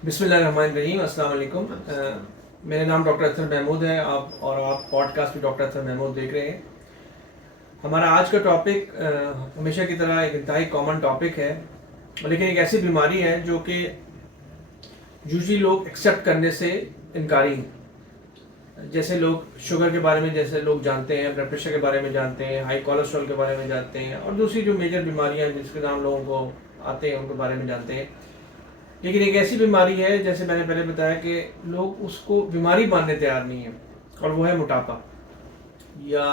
बिस्मिल्लाहिर्रहमानिर्रहीम, अस्सलाम वालेकुम। मेरा नाम डॉक्टर अख्तर महमूद है। आप पॉडकास्ट में डॉक्टर अख्तर महमूद देख रहे हैं। हमारा आज का टॉपिक हमेशा की तरह एक इंतहाई कॉमन टॉपिक है, लेकिन एक ऐसी बीमारी है जो कि यूजली लोग एक्सेप्ट करने से इनकारी हैं। जैसे लोग शुगर के बारे में जैसे लोग जानते हैं, ब्लड प्रेशर के बारे में जानते हैं, हाई कोलेस्ट्रॉल के बारे में जानते हैं, और दूसरी जो मेजर बीमारियां हैं जिसके नाम लोगों को आते हैं उनके बारे में जानते हैं। लेकिन एक ऐसी बीमारी है, जैसे मैंने पहले बताया, कि लोग उसको बीमारी मानने तैयार नहीं है, और वो है मोटापा या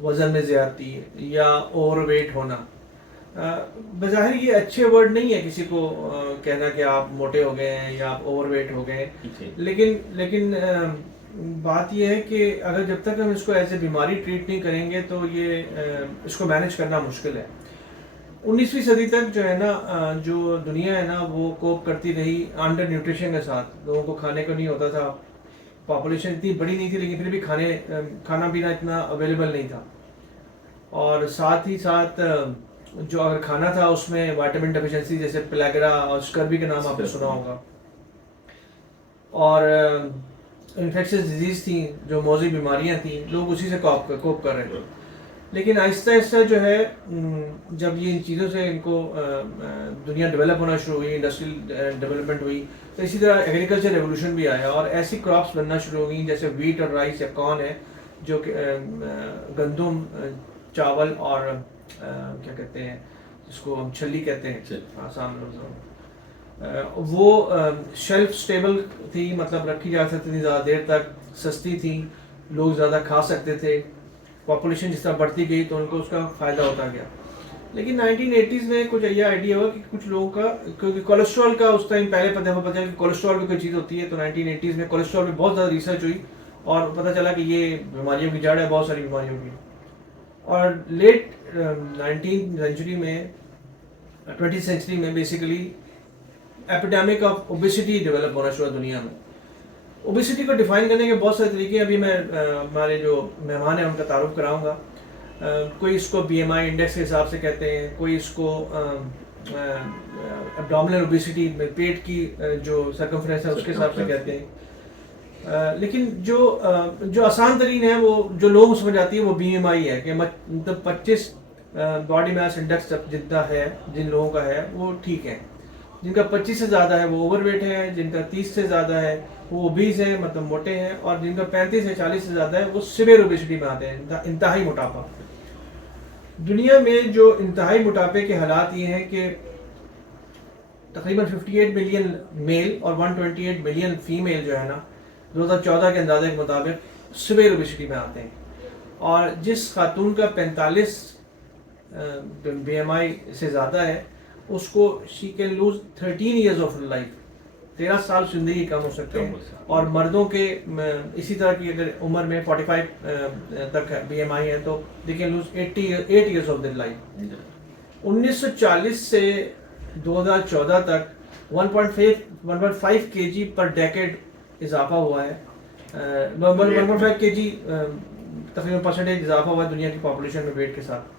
वज़न में ज़्यादती या ओवरवेट होना। बज़ाहिर ये अच्छे वर्ड नहीं है किसी को कहना कि आप मोटे हो गए हैं या आप ओवरवेट हो गए हैं, लेकिन बात यह है कि अगर जब तक हम इसको एज ए बीमारी ट्रीट नहीं करेंगे तो ये इसको मैनेज करना मुश्किल है। 19वीं सदी तक जो है ना, जो दुनिया है ना, वो कोप करती रही अंडर न्यूट्रिशन के साथ। लोगों को खाने को नहीं होता था, पॉपुलेशन इतनी बड़ी नहीं थी, लेकिन फिर भी खाना पीना इतना अवेलेबल नहीं था। और साथ ही साथ जो अगर खाना था उसमें विटामिन डेफिशिएंसी, जैसे पेलाग्रा और स्कर्वी के नाम आपने सुना होगा, और इन्फेक्शियस डिजीज थी, जो मौजी बीमारियां थी, लोग उसी से कोप कर रहे थे। लेकिन आहिस्ता आहिस्ता जो है, जब ये इन चीज़ों से इनको दुनिया डेवलप होना शुरू हुई, इंडस्ट्रियल डेवलपमेंट हुई, तो इसी तरह एग्रीकल्चर रेवोल्यूशन भी आया और ऐसी क्रॉप्स बनना शुरू हो गई जैसे वीट और राइस या कॉर्न है, जो कि गंदम, चावल और क्या कहते हैं जिसको हम छल्ली कहते हैं आसान लफ्ज़ों में, वो शेल्फ स्टेबल थी, मतलब रखी जा सकती थी ज़्यादा देर तक, सस्ती थी, लोग ज़्यादा खा सकते थे। पॉपुलेशन जिस तरह बढ़ती गई तो उनको उसका फ़ायदा होता गया। लेकिन 1980s में कुछ ये आइडिया हुआ कि कुछ लोगों का, क्योंकि कोलेस्ट्रॉल का उस टाइम पहले पता कि कोलेस्ट्रॉल भी कोई चीज़ होती है, तो 1980s में कोलेस्ट्रॉल में बहुत ज़्यादा रिसर्च हुई और पता चला कि ये बीमारियों की जड़ है, बहुत सारी बीमारियों की। और लेट 19th सेंचुरी में, 20th सेंचुरी में basically epidemic of obesity develop होना शुरू हुआ दुनिया में। ओबेसिटी को डिफाइन करने के बहुत सारे तरीके हैं। अभी मैं हमारे जो मेहमान हैं उनका तारुफ कराऊंगा। कोई इसको BMI इंडेक्स के हिसाब से कहते हैं, कोई इसको एब्डोमिनल ओबेसिटी में पेट की जो सर्कमफ्रेंस है उसके हिसाब से कहते हैं। लेकिन जो आसान तरीन है, वो जो लोग समझ आती है, वो BMI है कि मतलब 25 बॉडी मास इंडेक्स जितना है, जिन लोगों का है वो ठीक है। जिनका 25 से ज़्यादा है वो ओवरवेट है, जिनका 30 से ज़्यादा है वो ओबीज है, मतलब मोटे हैं, और जिनका 35 से 40 से ज़्यादा है वो सिवियर ओबेसिटी में आते हैं, इंतहाई मोटापा। दुनिया में जो इंतहाई मोटापे के हालात ये हैं कि तकरीबन 58 मिलियन मेल और 128 मिलियन फीमेल जो है ना, 2014 के अंदाजे के मुताबिक सिवियर ओबेसिटी में आते हैं। और जिस खातून का 45 BMI से ज़्यादा है, उसको she can lose 13 years of life, 13 साल जिंदगी कम हो सकते हैं। और मर्दों के इसी तरह की अगर उम्र में 45 तक BMI है तो they can lose 8 years of their life. 1940 से 2014 तक 1.5 kg पर डेकेड इजाफा हुआ है। 1.5 kg तकरीबन परसेंटेज इजाफा हुआ है दुनिया की पॉपुलेशन में वेट के साथ।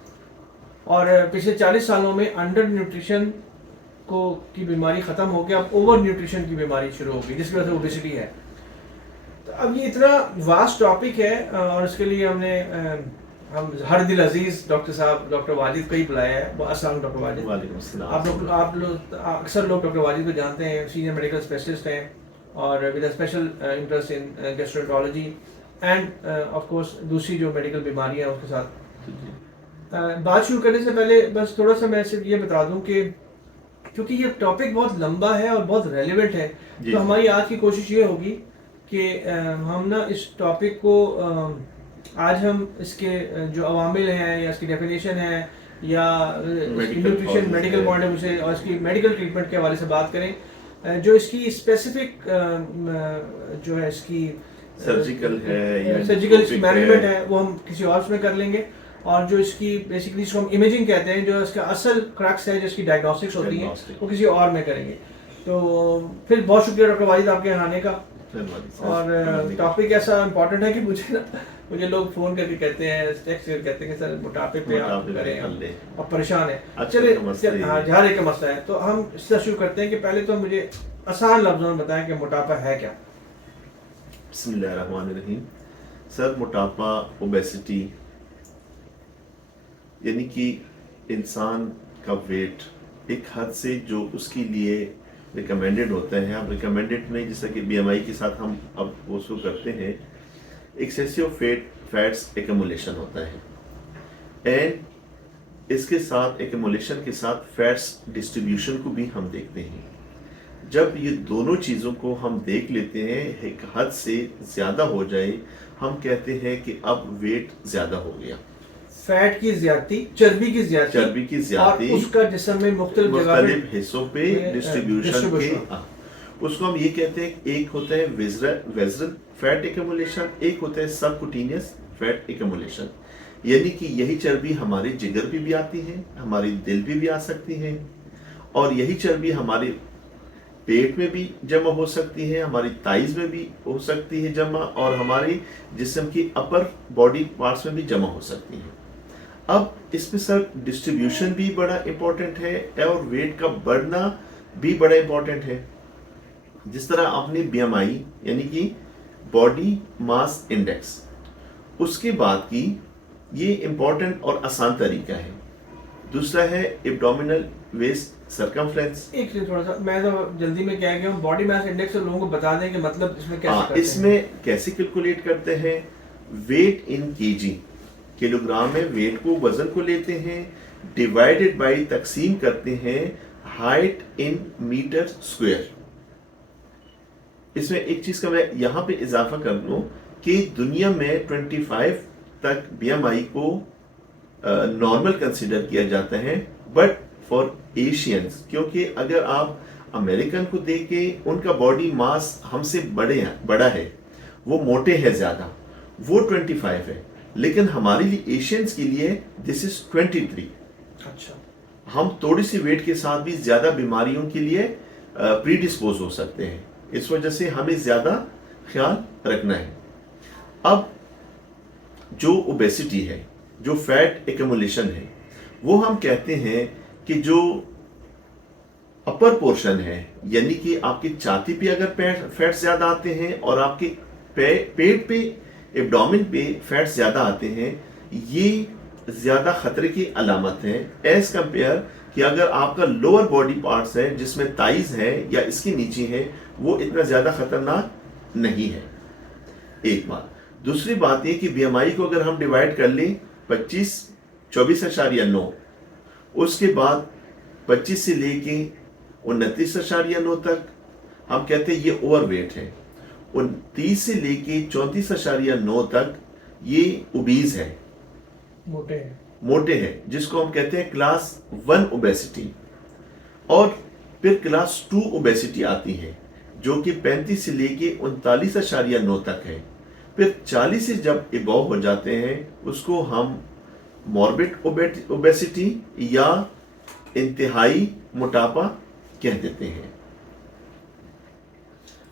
और पिछले 40 सालों में अंडर न्यूट्रिशन की बीमारी ख़त्म हो गया, अब ओवर न्यूट्रिशन की बीमारी शुरू हो गई, जिसकी वजह से ओबेसिटी है। तो अब ये इतना वास्ट टॉपिक है, और इसके लिए हम हर दिल अजीज़ डॉक्टर साहब, डॉक्टर वाजिद को ही बुलाया है। अस्सलाम डॉक्टर वाजिद। आप लोग अक्सर लोग डॉक्टर वाजिद को जानते हैं, सीनियर मेडिकल स्पेशलिस्ट हैं और with special interest in gastroenterology end of course दूसरी जो मेडिकल बीमारियाँ हैं उसके साथ। बात शुरू करने से पहले बस थोड़ा सा मैं सिर्फ ये बता दूं कि क्योंकि ये टॉपिक बहुत लंबा है और बहुत रेलेवेंट है, तो हमारी आज की कोशिश ये होगी कि हम ना इस टॉपिक को आज हम इसके जो अवामिल हैं या इसकी डेफिनेशन है या nutrition medical point of view से और इसकी मेडिकल ट्रीटमेंट के हवाले से बात करें। जो इसकी स्पेसिफिक जो है इसकी सर्जिकल इसकी मैनेजमेंट है वो हम किसी और में कर लेंगे, और जो इसकी बेसिकली इसको हम इमेजिंग कहते हैं, जो इसका असल क्रक्स है, जो इसकी डायग्नोस्टिक्स होती है, वो किसी और में करेंगे। तो फिर बहुत शुक्रिया डॉक्टर वाजिद आपके यहाँ आने का। और टॉपिक ऐसा इम्पोर्टेंट है कि मुझे लोग फ़ोन करके कहते हैं, टेक्स्ट करके कहते हैं कि सर मोटापे पे आप करें, और परेशान है। चले हर एक का मसला है, तो हम इससे शुरू करते हैं कि पहले तो मुझे आसान लफ्जों में बताएं कि मोटापा है क्या। बिस्मिल्लाहिर्रहमानिर्रहीम। सर, मोटापा, ओबेसिटी यानी कि इंसान का वेट एक हद से जो उसके लिए रिकमेंडेड होता है, अब रिकमेंडेड नहीं, जैसा कि बीएमआई के साथ हम अब उसको करते हैं, एक्सेसिव फैट्स एक्यूमुलेशन होता है, एंड इसके साथ एक्यूमुलेशन के साथ फैट्स डिस्ट्रीब्यूशन को भी हम देखते हैं। जब ये दोनों चीज़ों को हम देख लेते हैं, एक हद से ज़्यादा हो जाए, हम कहते हैं कि अब वेट ज़्यादा हो गया। फैट की ज्यादती, चर्बी की ज्यादती और उसका जिस्म में मुख्तलिफ हिस्सों पे डिस्ट्रीब्यूशन के उसको हम ये कहते हैं, एक होता है वेजरल फैट एक्यूमुलेशन, एक होता है सबकुटेनियस फैट एक्यूमुलेशन। यानी कि यही चर्बी हमारे जिगर पे भी आती है, हमारे दिल पे भी आ सकती है, और यही चर्बी हमारे पेट में भी जमा हो सकती है, हमारी थाइज में भी हो सकती है जमा, और हमारे जिस्म की अपर बॉडी पार्ट्स में भी जमा हो सकती है। अब इसमें सर डिस्ट्रीब्यूशन भी बड़ा इंपॉर्टेंट है और वेट का बढ़ना भी बड़ा इंपॉर्टेंट है। जिस तरह आपने बीएमआई यानी कि बॉडी मास इंडेक्स उसके बाद की, ये इंपॉर्टेंट और आसान तरीका है। दूसरा है एब्डोमिनल वेस्ट सर्कमफ्रेंस। एक चीज थोड़ा सा मैं तो जल्दी में क्या है, बॉडी मास इंडेक्स लोगों को बता दें कि मतलब इसमें कैसे करते इसमें कैसे कैलकुलेट करते हैं। वेट इन केजी, किलोग्राम में वेट को, वजन को लेते हैं, डिवाइडेड बाय तकसीम करते हैं हाइट इन मीटर स्क्वायर। इसमें एक चीज का मैं यहां पे इजाफा कर दूं कि दुनिया में 25 तक बीएमआई को नॉर्मल कंसीडर किया जाता है, बट फॉर एशियंस, क्योंकि अगर आप अमेरिकन को देखें, उनका बॉडी मास हमसे बड़ा है, वो मोटे हैं ज्यादा, वो 25 है, लेकिन हमारे लिए एशियंस के लिए दिस इज 23। अच्छा, हम थोड़ी सी वेट के साथ भी ज्यादा बीमारियों के लिए प्रीडिस्पोज हो सकते हैं, इस वजह से हमें ज्यादा ख्याल रखना है। अब जो ओबेसिटी है, जो फैट एक्यूमुलेशन है, वो हम कहते हैं कि जो अपर पोर्शन है, यानी कि आपकी छाती पे अगर फैट ज्यादा आते हैं और आपके पेट पे, एब्डोमेन पे फैट ज्यादा आते हैं, ये ज्यादा खतरे की अलामत है एज कंपेयर कि अगर आपका लोअर बॉडी पार्ट्स है जिसमें थाइज है या इसके नीचे है, वो इतना ज्यादा खतरनाक नहीं है। एक बात। दूसरी बात ये कि बीएमआई को अगर हम डिवाइड कर लें 24.9, उसके बाद 25 से लेके 29.9 तक हम कहते हैं ये ओवरवेट है, 29 से लेके 34.9 तक ये ओबीज है, मोटे हैं, जिसको हम कहते हैं क्लास 1 ओबेसिटी। और फिर क्लास 2 ओबेसिटी आती है जो कि 35 से लेके 39.9 तक है। फिर 40 से जब इवॉल्व हो जाते हैं, उसको हम मॉर्बिड ओबेसिटी या इंतहाई मोटापा कह देते हैं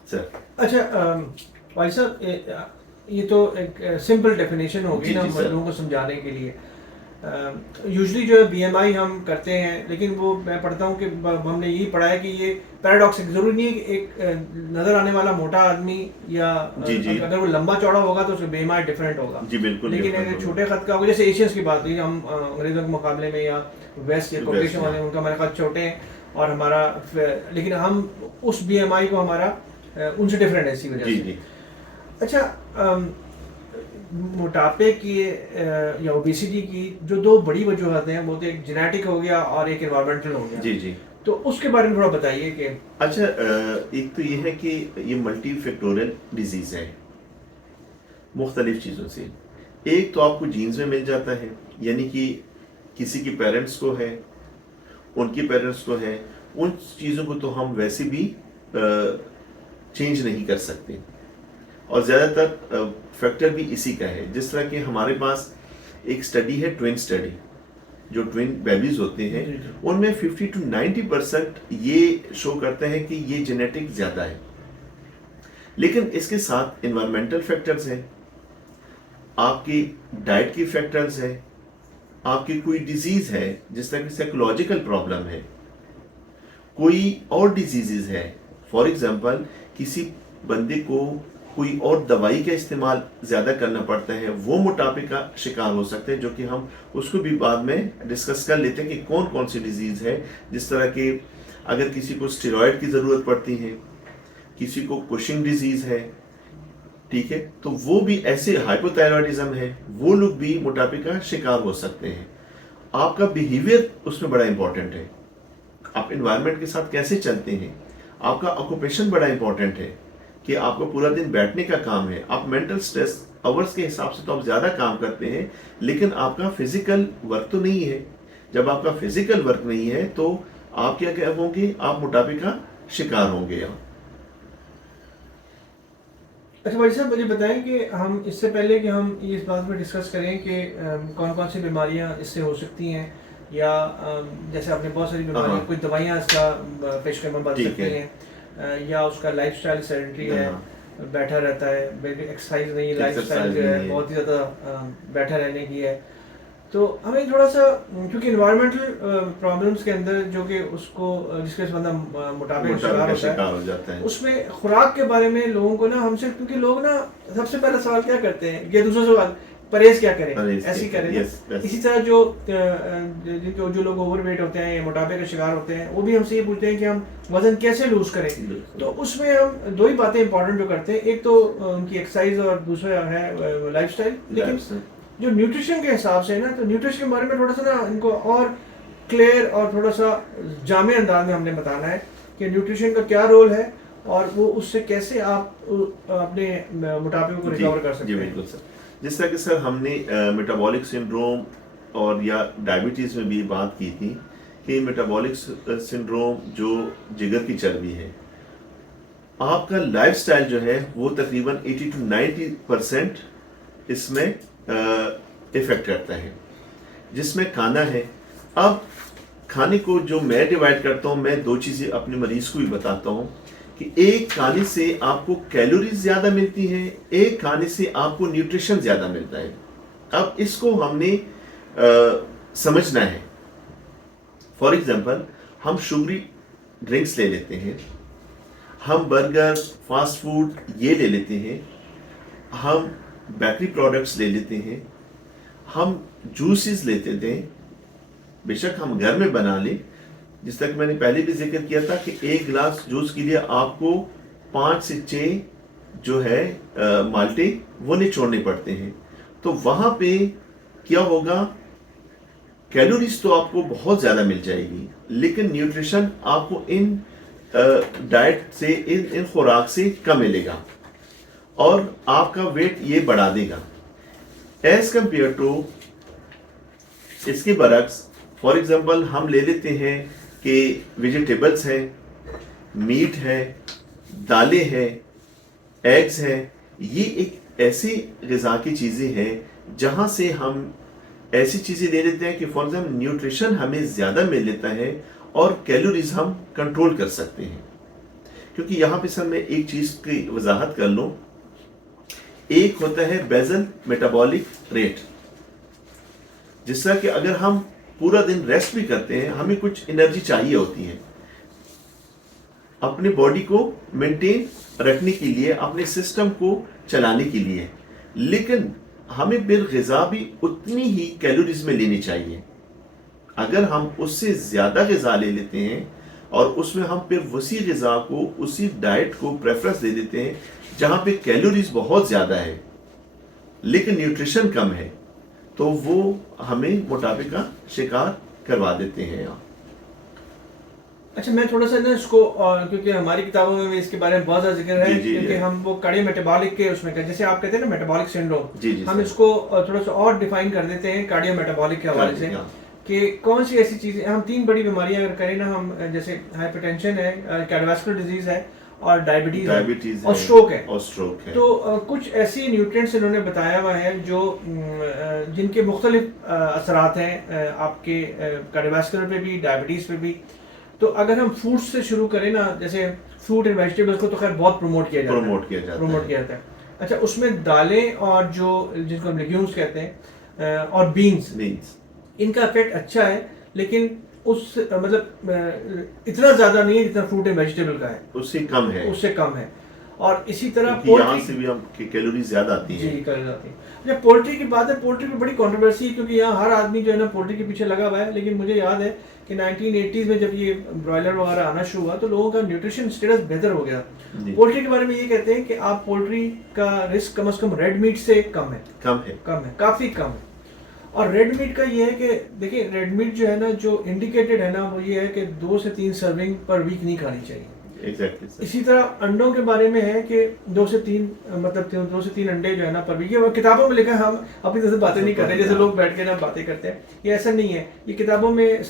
सर। अच्छा भाई साहब, ये तो एक सिंपल डेफिनेशन होगी ना लोगों को समझाने के लिए। यूजुअली जो है बीएमआई हम करते हैं, लेकिन वो मैं पढ़ता हूँ कि हमने यही पढ़ा है कि ये पैराडॉक्स है, जरूरी नहीं है कि एक नजर आने वाला मोटा आदमी या अगर वो लंबा चौड़ा होगा तो उसका बीएमआई डिफरेंट होगा। जी बिल्कुल। लेकिन अगर छोटे कद का होगा, जैसे एशियंस की बात हुई, हम अंग्रेजों के मुकाबले में या वेस्ट या कॉकेशियन वाले, उनका हमारे कद छोटे हैं और हमारा, लेकिन हम उस बीएमआई को हमारा उनसे डिफरेंट है इसी वजह से। अच्छा, मोटापे की या ओबेसिटी की जो दो बड़ी वजूहतें हैं, वो तो एक जेनेटिक हो गया और एक एनवायरमेंटल हो गया। जी जी। तो उसके बारे में थोड़ा बताइए कि। अच्छा, एक तो ये है कि ये मल्टी फैक्टोरियल डिजीज है मुख्तलिफ चीज़ों से। एक तो आपको जीन्स में मिल जाता है, यानी कि किसी के पेरेंट्स को है, उनके पेरेंट्स को है, उन चीज़ों को तो हम वैसे भी चेंज नहीं कर सकते, और ज़्यादातर फैक्टर भी इसी का है। जिस तरह कि हमारे पास एक स्टडी है, ट्विन स्टडी, जो ट्विन बेबीज होते हैं, उनमें 50 to 90% ये शो करते हैं कि ये जेनेटिक ज़्यादा है। लेकिन इसके साथ इन्वायरमेंटल फैक्टर्स हैं, आपकी डाइट की फैक्टर्स हैं, आपकी कोई डिजीज़ है जिस तरह की साइकोलॉजिकल प्रॉब्लम है, कोई और डिजीजेज है, फॉर एग्जांपल किसी बंदे को कोई और दवाई का इस्तेमाल ज़्यादा करना पड़ता है, वो मोटापे का शिकार हो सकते हैं, जो कि हम उसको भी बाद में डिस्कस कर लेते हैं कि कौन कौन सी डिजीज़ है। जिस तरह के अगर किसी को स्टेरॉयड की ज़रूरत पड़ती है, किसी को कुशिंग डिजीज़ है, ठीक है, तो वो भी ऐसे, हाइपोथायरॉयडिज्म है, वो लोग भी मोटापे का शिकार हो सकते हैं। आपका बिहेवियर उसमें बड़ा इंपॉर्टेंट है, आप एनवायरनमेंट के साथ कैसे चलते हैं। आपका ऑक्यूपेशन बड़ा इंपॉर्टेंट है कि आपको पूरा दिन बैठने का काम है, आप मेंटल स्ट्रेस आवर्स के हिसाब से तो आप ज़्यादा काम करते हैं, लेकिन आपका फिजिकल वर्क तो नहीं है। जब आपका फिजिकल वर्क नहीं है तो आप क्या होंगे, आप मोटापे का शिकार होंगे। अच्छा भाई साहब, मुझे बताएं कि हम इससे पहले कि हम इस बात पर डिस्कस करें कि कौन कौन सी बीमारियां इससे हो सकती हैं, या जैसे आपने बहुत सारी बीमारियां, कोई दवाइयां इसका पेशकदम बन सकती हैं, या उसका लाइफस्टाइल सेडेंटरी है, बैठा रहता है, एक्सरसाइज नहीं, लाइफस्टाइल जो है बहुत ही ज़्यादा बैठा रहने की है। तो हमें थोड़ा सा, क्योंकि इन्वायरमेंटल प्रॉब्लम्स के अंदर जो कि उसको जिसके वजह से बंदा मोटापे का शिकार हो जाता है, उसमें खुराक के बारे में लोगों को ना हमसे, क्योंकि लोग ना सबसे पहला सवाल क्या करते हैं, ये दूसरा सवाल, परहेज क्या करें, ऐसी करें। इसी तरह जो लोग ओवरवेट होते हैं या मोटापे का शिकार होते हैं, वो भी हमसे ये पूछते हैं कि हम वजन कैसे लूज करें। तो उसमें हम दो ही बातें इंपॉर्टेंट जो करते हैं, एक तो उनकी एक्सरसाइज और दूसरा है लाइफस्टाइल। लेकिन जो न्यूट्रिशन के हिसाब से ना, तो न्यूट्रिशन के बारे में थोड़ा सा ना इनको और क्लियर और थोड़ा सा जामे अंदाज में हमने बताना है कि न्यूट्रिशन का क्या रोल है और वो उससे कैसे आप अपने मोटापे को रिकवर कर सकते हैं। बिल्कुल सर, जिस तरह कि सर हमने मेटाबॉलिक सिंड्रोम और या डायबिटीज़ में भी बात की थी कि मेटाबॉलिक सिंड्रोम जो जिगर की चर्बी है, आपका लाइफस्टाइल जो है वो तकरीबन 80 to 90% इसमें इफेक्ट करता है, जिसमें खाना है। अब खाने को जो मैं डिवाइड करता हूँ, मैं दो चीज़ें अपने मरीज को भी बताता हूँ कि एक खाने से आपको कैलोरीज ज़्यादा मिलती है, एक खाने से आपको न्यूट्रिशन ज़्यादा मिलता है। अब इसको हमने समझना है। फॉर एग्जांपल, हम शुगरी ड्रिंक्स ले लेते हैं, हम बर्गर, फास्ट फूड ये ले लेते हैं, हम बेकरी प्रोडक्ट्स ले लेते हैं, हम जूसेस लेते थे, बेशक हम घर में बना लें। जिस तक मैंने पहले भी जिक्र किया था कि एक गिलास जूस के लिए आपको 5 से 6 जो है माल्टे वो निचोड़ने पड़ते हैं। तो वहाँ पे क्या होगा, कैलोरीज तो आपको बहुत ज़्यादा मिल जाएगी, लेकिन न्यूट्रिशन आपको इन डाइट से, इन खुराक से कम मिलेगा और आपका वेट ये बढ़ा देगा एज कंपेयर टू इसके बरक्स। फॉर एग्जांपल, हम ले लेते हैं कि वेजिटेबल्स हैं, मीट है, दालें हैं, एग्स हैं, ये एक ऐसी ग़िज़ा की चीज़ें हैं जहाँ से हम ऐसी चीज़ें ले लेते हैं कि फॉर एग्जाम्पल न्यूट्रिशन हमें ज़्यादा मिल लेता है और कैलोरीज हम कंट्रोल कर सकते हैं। क्योंकि यहाँ पे सर मैं एक चीज़ की वजाहत कर लूँ, एक होता है बेसल मेटाबॉलिक रेट, जिस तरह कि अगर हम पूरा दिन रेस्ट भी करते हैं, हमें कुछ एनर्जी चाहिए होती है अपने बॉडी को मेंटेन रखने के लिए, अपने सिस्टम को चलाने के लिए, लेकिन हमें बिल ग़िज़ा भी उतनी ही कैलोरीज में लेनी चाहिए। अगर हम उससे ज़्यादा ग़िज़ा ले लेते हैं और उसमें हम फिर उसी ग़िज़ा को, उसी डाइट को प्रेफरेंस दे देते हैं जहाँ पे कैलोरीज बहुत ज़्यादा है लेकिन न्यूट्रिशन कम है, तो वो हमें मोटापे का शिकार करवा देते हैं। अच्छा, मैं थोड़ा सा ना इसको, क्योंकि हमारी किताबों में भी इसके बारे में बहुत ज़्यादा जिक्र है, क्योंकि हम वो कार्डियो मेटाबॉलिक के उसमें जैसे आप कहते हैं ना मेटाबॉलिक सिंड्रोम, हम इसको थोड़ा सा और डिफाइन कर देते हैं कार्डियो मेटाबॉलिक के हवाले से कि कौन सी ऐसी चीज़ें, हम 3 बड़ी बीमारियां अगर करें ना, हम जैसे हाइपरटेंशन है, कार्डियोवास्कुलर डिजीज़ है और डायबिटीज और स्ट्रोक है। तो कुछ ऐसी न्यूट्रिएंट्स इन्होंने बताया हुआ है जो जिनके मुख्तलिफ असरात हैं आपके कार्डियोवास्कुलर पे भी, डायबिटीज़ पे भी। तो अगर हम फ्रूट्स से शुरू करें ना, जैसे फ्रूट एंड वेजिटेबल्स को तो खैर बहुत प्रमोट किया जाता है। अच्छा, उसमें दालें और जो जिनको हम लेग्यूम्स कहते हैं और बीन्स, इनका इफेक्ट अच्छा है, लेकिन उस मतलब इतना ज़्यादा नहीं है जितना फ्रूट एंड वेजिटेबल का है, उससे कम है, उससे कम है। और इसी तरह क्योंकि यहाँ से भी हम कैलोरी ज्यादा आती है। जी कैलोरी आती है। जब पोल्ट्री की बात है, पोल्ट्री में बड़ी कंट्रोवर्सी है क्योंकि यहाँ हर आदमी जो है ना पोल्ट्री के पीछे लगा हुआ है, लेकिन मुझे याद है कि 1980s में जब ये ब्रॉयलर वगैरह आना शुरू हुआ तो लोगों का न्यूट्रिशन स्टेटस बेहतर हो गया। पोल्ट्री के बारे में ये कहते हैं कि आप पोल्ट्री का रिस्क कम से कम रेड मीट से कम है, काफी कम है। और रेड मीट का ये है कि देखिए रेड मीट जो है ना, जो इंडिकेटेड है ना, वो ये है कि 2 से 3 सर्विंग पर वीक नहीं खानी चाहिए। Exactly, इसी तरह अंडों के बारे में है कि 2 से 3 मतलब 2 से 3 अंडे जो है ना पर वीक, ये किताबों में लिखा है, हम अपनी तरह से बातें नहीं कर रहे जैसे लोग बैठ के ना बातें करते हैं, ये ऐसा नहीं है, ये किताबों में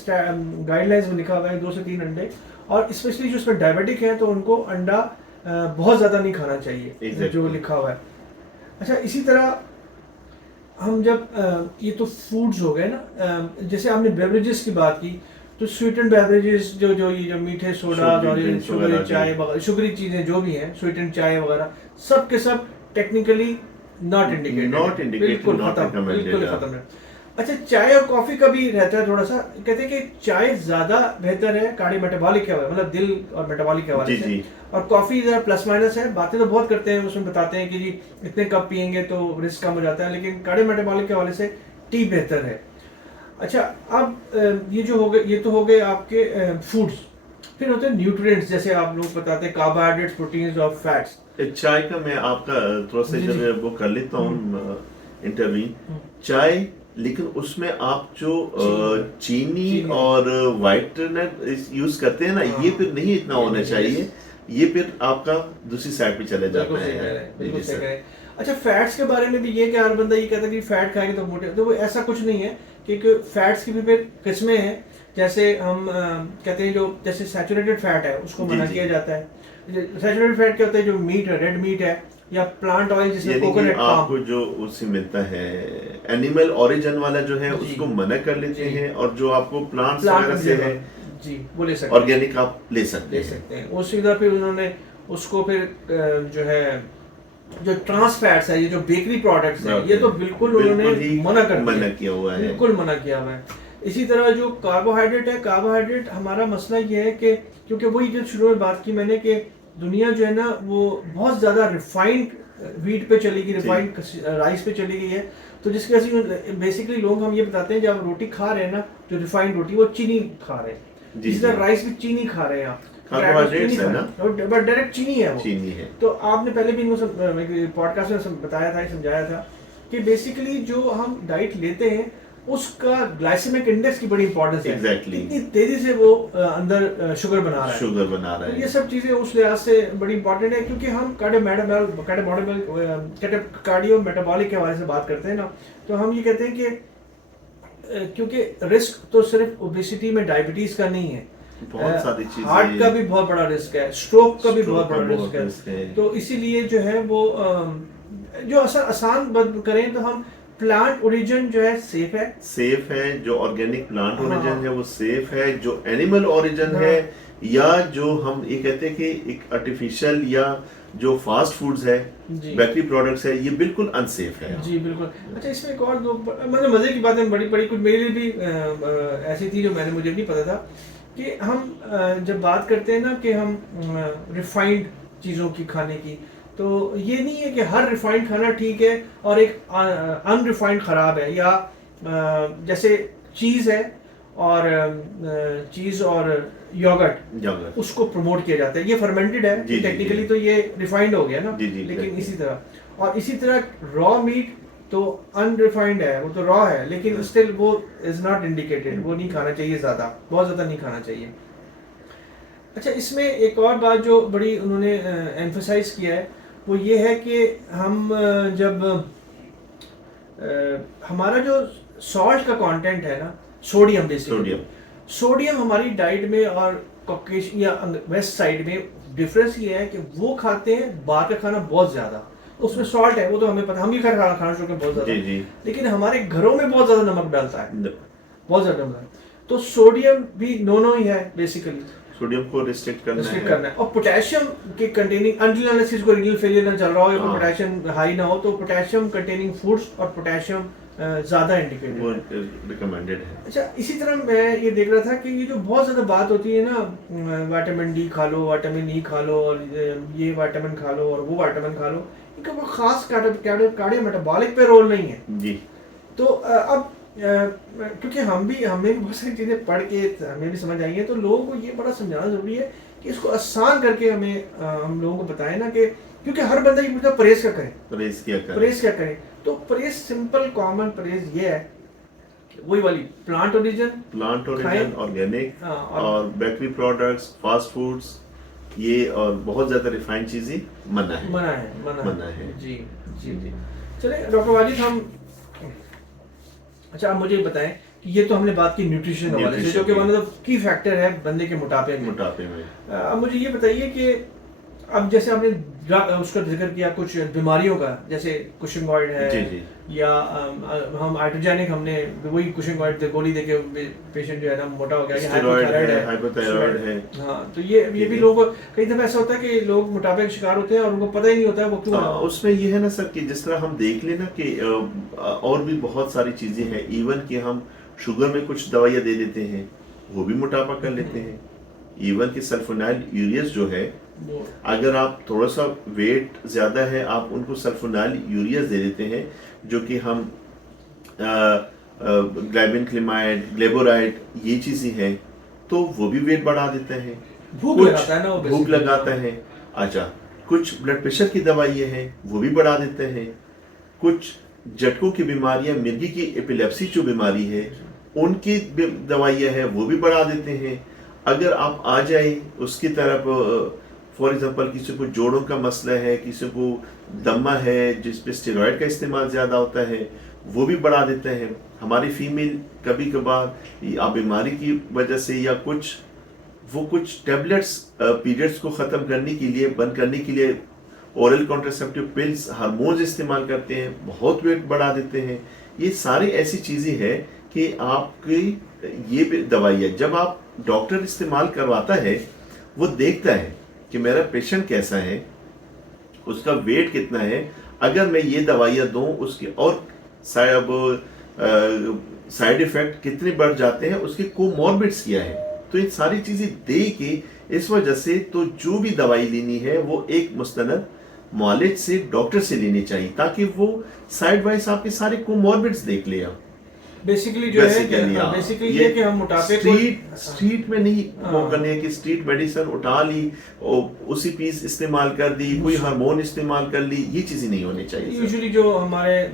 गाइडलाइंस में लिखा हुआ है 2 से 3 अंडे। और स्पेशली जो उसमें डायबिटिक है तो उनको अंडा बहुत ज़्यादा नहीं खाना चाहिए, जो लिखा हुआ है। अच्छा, इसी तरह हम जब ये तो फूड्स हो गए ना, जैसे आपने बेवरेजेस की बात की, तो स्वीटेंड बेवरेजेस जो मीठे सोडा और शुगर चाय वगैरह, शुगरी चीजें जो भी हैं, स्वीटेंड चाय वगैरह, सब के सब टेक्निकली नॉट इंडिकेटेड, बिल्कुल खत्म है। अच्छा, चाय और कॉफी का भी रहता है थोड़ा सा, कहते हैं कि चाय ज्यादा बेहतर है कार्डियोमेटाबॉलिक के हवाले, मतलब दिल और मेटाबॉलिक के हवाले से, और कॉफी जरा प्लस माइनस है। बातें तो बहुत करते हैं, उसमें बताते हैं कि जी इतने कप पियेंगे तो रिस्क कम हो जाता है, लेकिन कार्डियोमेटाबॉलिक के हवाले से टी बेहतर है। अच्छा, अब ये जो हो गए, ये तो हो गए आपके फूड्स। फिर होते हैं न्यूट्रिएंट्स, जैसे आप लोग बताते हैं कार्बोहाइड्रेट्स, प्रोटीन्स और फैट्स। चाय का मैं आपका थोड़ा सा जब वो कर लेता हूँ इंटरव्यू, चाय, लेकिन उसमें आप जो चीनी और व्हाइटनर यूज करते हैं ना, ये फिर नहीं इतना होना चाहिए, ये फिर आपका दूसरी साइड पे चले जाता है। अच्छा, फैट्स के बारे में भी ये कि हर बंदा ये कहता है कि फैट खाएंगे तो मोटे, तो वो ऐसा कुछ नहीं है, क्योंकि फैट्स की भी फिर किस्में हैं। जैसे हम कहते हैं जो जैसे सैचुरेटेड फैट है उसको मना किया जाता है। सैचुरेटेड फैट क्या होता है, जो मीट है, रेड मीट है, या प्लांट ऑयल जिसमें कोकोनट आपको जो उससे मिलता है एनिमल ओरिजिन वाला जो है उसको मना कर लेते हैं, और जो आपको प्लांट्स वगैरह से है जी वो ले सकते हैं, ऑर्गेनिक आप ले सकते हैं। उसी तरह फिर उन्होंने उसको फिर जो है जो ट्रांस फैट्स है, ये जो बेकरी प्रोडक्ट्स है, ये तो बिल्कुल उन्होंने मना किया हुआ है, बिल्कुल मना किया हुआ है। इसी तरह जो कार्बोहाइड्रेट है, कार्बोहाइड्रेट हमारा मसला ये है कि क्योंकि वही जो शुरू में बात की मैंने कि दुनिया जो है ना वो बहुत ज्यादा रिफाइंड व्हीट पे चली गई, रिफाइंड राइस पे चली गई है, तो जिसकी वजह से बेसिकली लोग हम ये बताते हैं जब रोटी खा रहे हैं ना, जो रिफाइंड रोटी, वो चीनी खा रहे हैं, इसी तरह राइस भी चीनी खा रहे हैं आप, कार्बोहाइड्रेट्स है ना, बट डायरेक्ट चीनी है, वो चीनी है। तो आपने पहले भी इनको पॉडकास्ट में बताया था, समझाया था कि बेसिकली जो हम डाइट लेते हैं उसका ग्लाइसेमिक इंडेक्स की बड़ी इंपॉर्टेंस है। इतनी तेजी से वो अंदर शुगर बना रहा है, तो ये सब चीजें उस लिहाज से बड़ी इंपॉर्टेंट है, क्योंकि हम कार्डियो मेटाबॉलिक के हवाले से बात करते हैं ना, तो हम ये कहते हैं कि क्योंकि रिस्क तो सिर्फ ओबेसिटी में डायबिटीज का नहीं है, बहुत सारी चीजें, हार्ट का भी बहुत बड़ा रिस्क है, स्ट्रोक का भी बहुत बड़ा रिस्क है। तो इसीलिए जो है वो जो आसान करें तो हम प्लांट ओरिजिन जो है सेफ है, जो ऑर्गेनिक प्लांट ओरिजिन है वो सेफ है, जो एनिमल ओरिजिन है या जो हम ये कहते हैं कि एक आर्टिफिशियल या जो फास्ट फूड्स है, बेकरी प्रोडक्ट्स है, ये बिल्कुल अनसेफ है। जी बिल्कुल। अच्छा, इसमें एक और दो मतलब मजे की बातें बड़ी कुछ मेरे लिए भी ऐसी थी जो मुझे नहीं पता था कि हम जब बात करते हैं ना कि हम रिफाइंड चीज़ों की खाने की, तो ये नहीं है कि हर रिफाइंड खाना ठीक है और एक अनरिफाइंड खराब है, या जैसे चीज़ है और चीज़ और योगर्ट उसको प्रमोट किया जाता है, ये फर्मेंटेड है, टेक्निकली तो ये रिफाइंड हो गया ना, लेकिन इसी तरह रॉ मीट तो अनरिफाइंड है, वो तो रॉ है, लेकिन स्टिल वो इज नॉट इंडिकेटेड, वो नहीं खाना चाहिए, बहुत ज़्यादा नहीं खाना चाहिए। अच्छा, इसमें एक और बात जो बड़ी उन्होंने एम्फसाइज किया है वो ये है कि हम जब हमारा जो सॉल्ट का कंटेंट है ना, सोडियम हमारी डाइट में और कॉकेशियन या वेस्ट साइड में डिफरेंस ये है कि वो खाते हैं बाहर का खाना बहुत ज्यादा, उसमें सॉल्ट है, वो तो हमें पता, हम ही खाना शुरू करते बहुत ज्यादा, लेकिन हमारे घरों में बहुत ज्यादा नमक डालता है, बहुत ज्यादा नमक, तो सोडियम भी नो ही है, बेसिकली सोडियम को रिस्ट्रिक्ट करना है। और पोटेशियम के कंटेनिंग अंटिल अनलेस इसको रीनल फेलियर ना चल रहा हो या पोटेशियम हाई ना हो, तो पोटेशियम कंटेनिंग फूड्स और पोटेशियम ज़्यादा इंडिकेटेड वो है, रिकमेंडेड है। अच्छा इसी तरह मैं ये देख रहा था कि ये जो बहुत ज़्यादा बात होती है ना, विटामिन डी खा लो, विटामिन ई खा लो, और ये विटामिन खा लो और वो विटामिन खा लो, इनका कोई खास कार्डियो मेटाबॉलिक पे रोल नहीं है। जी। तो अब क्योंकि हमने भी बहुत सारी चीज़ें पढ़ के हमें भी समझ आई है, तो लोगों को ये बड़ा समझाना ज़रूरी है कि इसको आसान करके हमें हम लोगों को बताएं ना, कि क्योंकि हर बंदा ये पूछता परहेज क्या करे, परहेज क्या करें। तो परहेज सिंपल कॉमन परहेज ये है, वही वाली प्लांट ओरिजिन, ऑर्गेनिक, और बेकरी प्रोडक्ट्स, फास्ट फूड्स, ये और बहुत ज्यादा रिफाइंड चीजें मना है। जी जी जी। चलिए डॉक्टर वाजिद, हम अच्छा आप मुझे बताएं कि ये तो हमने बात की न्यूट्रिशन हवाले से, जो कि one of the key factor है बंदे के मोटापे में। अब मुझे ये बताइए कि अब जैसे आपने उसका जिक्र किया कुछ बीमारियों का, जैसे कुशिंगॉइड है, जी। या हम आइट्रोजेनिक, हमने वही कुशिंगॉइड गोली देके पेशेंट जो है ना मोटा हो गया, हाइपोथायराइड है। हाँ, तो ये भी लोग, कई दफा ऐसा होता है कि लोग मोटापे का शिकार होते हैं और उनको पता ही नहीं होता है वो क्यों। उसमें ये है ना सर कि जिस तरह हम देख लेना कि और भी बहुत सारी चीजें हैं, इवन कि हम शुगर में कुछ दवाइयाँ दे देते हैं, वो भी मोटापा कर लेते हैं। इवन कि सल्फोनाइल यूरियस जो है, अगर आप थोड़ा सा वेट ज्यादा है, आप उनको सल्फोनाइल यूरियस दे देते हैं, जो कि हम ग्लाइबिनक्लिमाइड, ग्लेबोराइड, ये चीजें हैं, तो वो भी वेट बढ़ा देते हैं, भूख लगाता है। अच्छा, कुछ ब्लड प्रेशर की दवाइयाँ हैं, वो भी बढ़ा देते हैं। कुछ जटकों की बीमारियां, मिर्गी की एपिलेप्सी जो बीमारी है, उनकी दवाइयाँ हैं, वो भी बढ़ा देते हैं। अगर आप आ जाए उसकी तरफ, फॉर एग्जांपल किसी को जोड़ों का मसला है, किसी को दमा है जिसपे स्टेरॉइड का इस्तेमाल ज़्यादा होता है, वो भी बढ़ा देते हैं। हमारी फीमेल कभी कभार या बीमारी की वजह से या कुछ टेबलेट्स पीरियड्स को ख़त्म करने के लिए, बंद करने के लिए ओरल कॉन्ट्रासेप्टिव पिल्स, हार्मोन्स इस्तेमाल करते हैं, बहुत वेट बढ़ा देते हैं। ये सारी ऐसी चीज़ें हैं कि आपकी ये दवाइयाँ जब आप डॉक्टर इस्तेमाल करवाता है, वो देखता है कि मेरा पेशेंट कैसा है, उसका वेट कितना है, अगर मैं ये दवाइयाँ दूं उसके और साइड इफेक्ट कितने बढ़ जाते हैं, उसके कोमॉर्बिड्स क्या है, तो ये सारी चीजें दे के इस वजह से तो जो भी दवाई लेनी है वो एक मुस्तनद मॉलेज से, डॉक्टर से लेनी चाहिए, ताकि वो साइड वाइज आपके सारे कोमॉर्बिड्स देख ले। आप बेसिकली जो है बेसिकली ये कि हम मोटापे स्ट्रीट में नहीं वो करने है कि स्ट्रीट मेडिसिन उठा ली और उसी पीस इस्तेमाल कर दी, कोई हार्मोन इस्तेमाल कर ली, ये चीजें नहीं होनी चाहिए। यूजुअली जो हमारे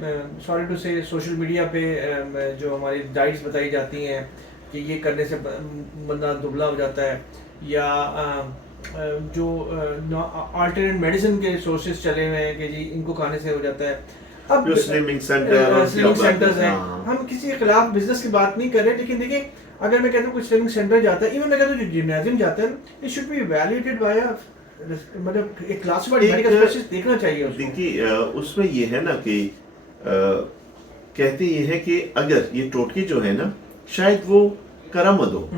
सॉरी टू से सोशल मीडिया पे जो हमारी डाइट्स बताई जाती हैं कि ये करने से बंदा दुबला हो जाता है, या जो अल्टरनेट मेडिसिन के सोर्सेज चले हुए हैं कि जी इनको खाने से हो जाता है। अब स्लिमिंग सेंटर्स हैं, हम किसी के खिलाफ बिजनेस की बात नहीं कर रहे, लेकिन देखिए अगर मैं कहता हूँ कुछ स्लिमिंग सेंटर जाता है, इवन मैं कहता हूँ जो जिम्नाजियम जाता है, it should be validated bye मतलब एक क्लासिफाइड मेडिकल स्पेशलिस्ट देखना चाहिए। देखिए उसमें ये है ना कि कहते ये है कि अगर ये टोटके जो है ना, शायद वो करामद हो,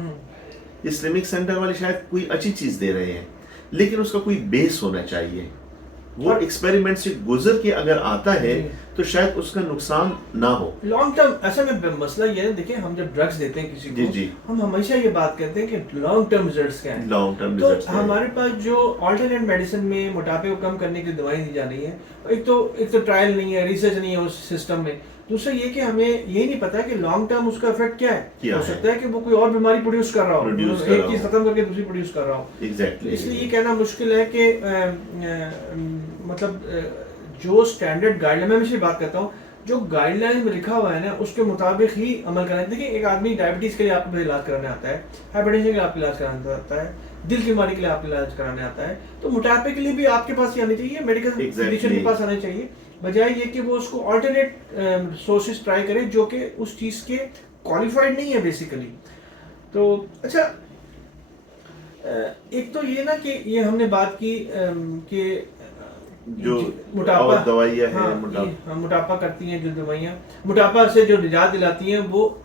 ये स्लिमिंग सेंटर वाले शायद कोई अच्छी चीज दे रहे हैं, लेकिन उसका कोई बेस होना चाहिए। वो एक्सपेरिमेंट से गुजर के अगर आता है तो शायद उसका नुकसान ना हो लॉन्ग टर्म। ऐसा में मसला ये है, देखिए हम जब ड्रग्स देते हैं किसी को, हम हमेशा ये बात करते हैं कि लॉन्ग टर्म रिजल्ट्स क्या हैं। लॉन्ग टर्म तो हमारे पास जो अल्टरनेट मेडिसिन में मोटापे को कम करने की दवाई दी जा रही है, एक तो ट्रायल नहीं है, रिसर्च नहीं है उस सिस्टम में। दूसरा ये कि हमें ये नहीं पता कि लॉन्ग टर्म उसका इफेक्ट क्या है। हो सकता है कि वो कोई और बीमारी प्रोड्यूस कर रहा हो, एक चीज खत्म करके दूसरी प्रोड्यूस कर रहा हो। इसलिए ये कहना मुश्किल है कि मतलब जो स्टैंडर्ड गाइडलाइन, मैं हमेशा बात करता हूँ, जो गाइडलाइन में लिखा हुआ है ना उसके मुताबिक ही अमल करना है। देखिए एक आदमी डायबिटीज के लिए आपको इलाज कराने आता है, हाइपरटेंशन के लिए आपको इलाज कराने आता है, दिल की बीमारी के लिए आपको इलाज कराने आता है, तो मोटापे के लिए भी आपके पास ही आनी चाहिए, मेडिकल फिजिशियन के पास आना चाहिए, बजाय ये कि वो उसको अल्टरनेट सोर्सेज ट्राई करे जो कि उस चीज के क्वालिफाइड नहीं है बेसिकली। तो अच्छा, एक तो ये ना कि ये हमने बात की कि जो मोटापा दवाइयाँ हैं, मोटापा करती हैं जो दवाइयाँ, मोटापा से जो निजात दिलाती हैं, वो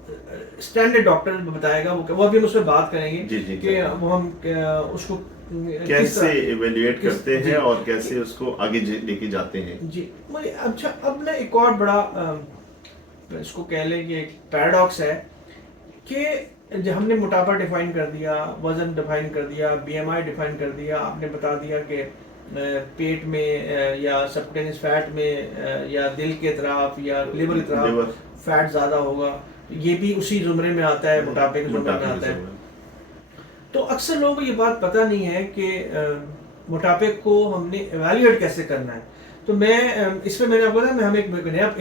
स्टैंडर्ड डॉक्टर बताएगा, वो अभी हम उस पर बात करेंगे कि वो हम उसको कैसे इवैल्यूएट करते हैं और कैसे उसको आगे लेके जाते हैं। जी। अच्छा, अब ना एक और बड़ा इसको कह लें कि एक पैराडॉक्स है कि जब हमने मोटापा डिफाइन कर दिया, वजन डिफाइन कर दिया, बीएमआई डिफाइन कर दिया, आपने बता दिया कि पेट में या सबक्यूटेनियस फैट में या दिल के तरफ या लिवर की तरफ फैट ज़्यादा होगा, ये भी उसी जुमरे में आता है, मोटापे के जुमरे में आता है। तो अक्सर लोगों को ये बात पता नहीं है कि मोटापे को हमने एवेल्युएट कैसे करना है। तो मैं इस पे मैंने आपको बताया, मैं हम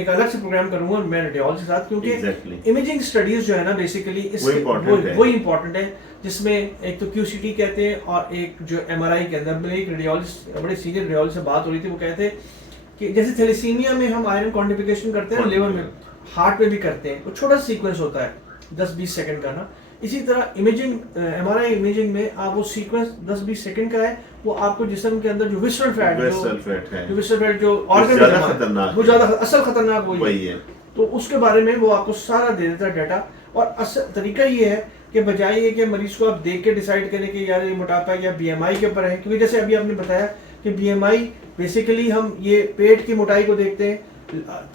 एक अलग से प्रोग्राम करूंगा मैं रेडियोलॉजी के साथ, क्योंकि इमेजिंग स्टडीज जो है ना बेसिकली वो इम्पोर्टेंट है, जिसमें एक तो QCT कहते हैं और एक जो MRI के अंदर मेरे एक रेडियोलॉजिस्ट, बड़े सीनियर रेडियोलॉजिस्ट से बात हो रही थी, वो कहते कि जैसे थैलेसीमिया में हम आयरन क्वांटिफिकेशन करते हैं लिवर में, हार्ट में भी करते हैं, वो छोटा सीक्वेंस होता है 10-20 सेकंड का ना, इसी तरह इमेजिंग MRI इमेजिंग में आप वो सीक्वेंस 10-20 सेकंड का है, वो आपको जिस्म के अंदर जो विसरल फैट जो ऑर्गन वो ज्यादा असल खतरनाक वही है, तो उसके बारे में वो आपको सारा दे देता है डाटा। और असल तरीका ये है कि बजाय ये कि मरीज को आप देख के डिसाइड करें कि यार ये मोटापा या BMI के ऊपर है, क्योंकि जैसे अभी आपने बताया कि BMI बेसिकली हम ये पेट की मोटाई को देखते हैं,